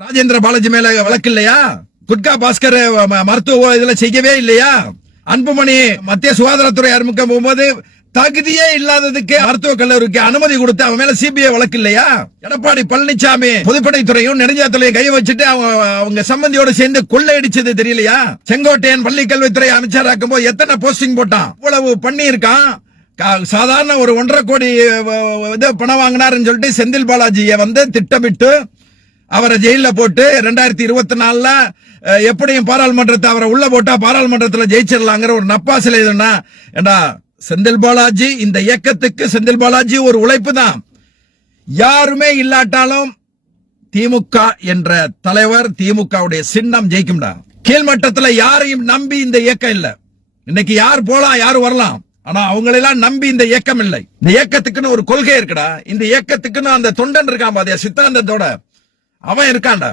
ராஜேந்திர பாலாஜி மேல வழக்கு இல்லையா? குட்கா பாஸ்கர் மருத்துவ இதெல்லாம் செய்யவே இல்லையா? அன்புமணி மத்திய சுகாதாரத்துறை அறிமுகம் போகும்போது தகுதியே இல்லாததுக்கு மருத்துவக் கல்லூரிக்கு அனுமதி கொடுத்து அவன் மேல சிபிஐ வழக்கு இல்லையா? எடப்பாடி பழனிசாமி பொதுப்படைத்துறையும் நெடுஞ்சாத்துறையும் கை வச்சுட்டு அவங்க அவங்க சம்பந்தியோட சேர்ந்து கொள்ளையடிச்சது தெரியலையா? செங்கோட்டையன் பள்ளி கல்வித்துறை அமைச்சராக்கும் போது எத்தனை போஸ்டிங் போட்டான்? இவ்வளவு பண்ணியிருக்கான். சாதாரண ஒரு ஒன்றரை கோடி இது பணம் வாங்கினாருன்னு சொல்லிட்டு செந்தில் பாலாஜியை வந்து திட்டமிட்டு அவரை ஜெயில போட்டு ரெண்டாயிரத்தி இருபத்தி நாலுல எப்படியும் பாராளுமன்றத்தை அவரை உள்ள போட்டா பாராளுமன்றத்துல ஜெயிச்சிடலாங்கிற ஒரு நப்பாசில இதுன்னா ஏண்டா செந்தில் பாலாஜி இந்த இயக்கத்துக்கு செந்தில் பாலாஜி ஒரு உழைப்பு தான். யாருமே இல்லாட்டாலும் திமுக என்ற தலைவர் திமுகவுடைய சின்னம் ஜெயிக்கும்டா. கீழ்மட்டத்துல யாரையும் நம்பி இந்த இயக்கம் இல்லை. இன்னைக்கு யார் போலாம் யார் வரலாம் ஆனா அவங்களெல்லாம் நம்பி இந்த இயக்கம் இல்லை. இந்த இயக்கத்துக்குன்னு ஒரு கொள்கை இருக்குடா. இந்த இயக்கத்துக்குன்னு அந்த தொண்டன் இருக்கான் பாத்தியா சித்தாந்தத்தோட. அவன் இருக்கான்டா.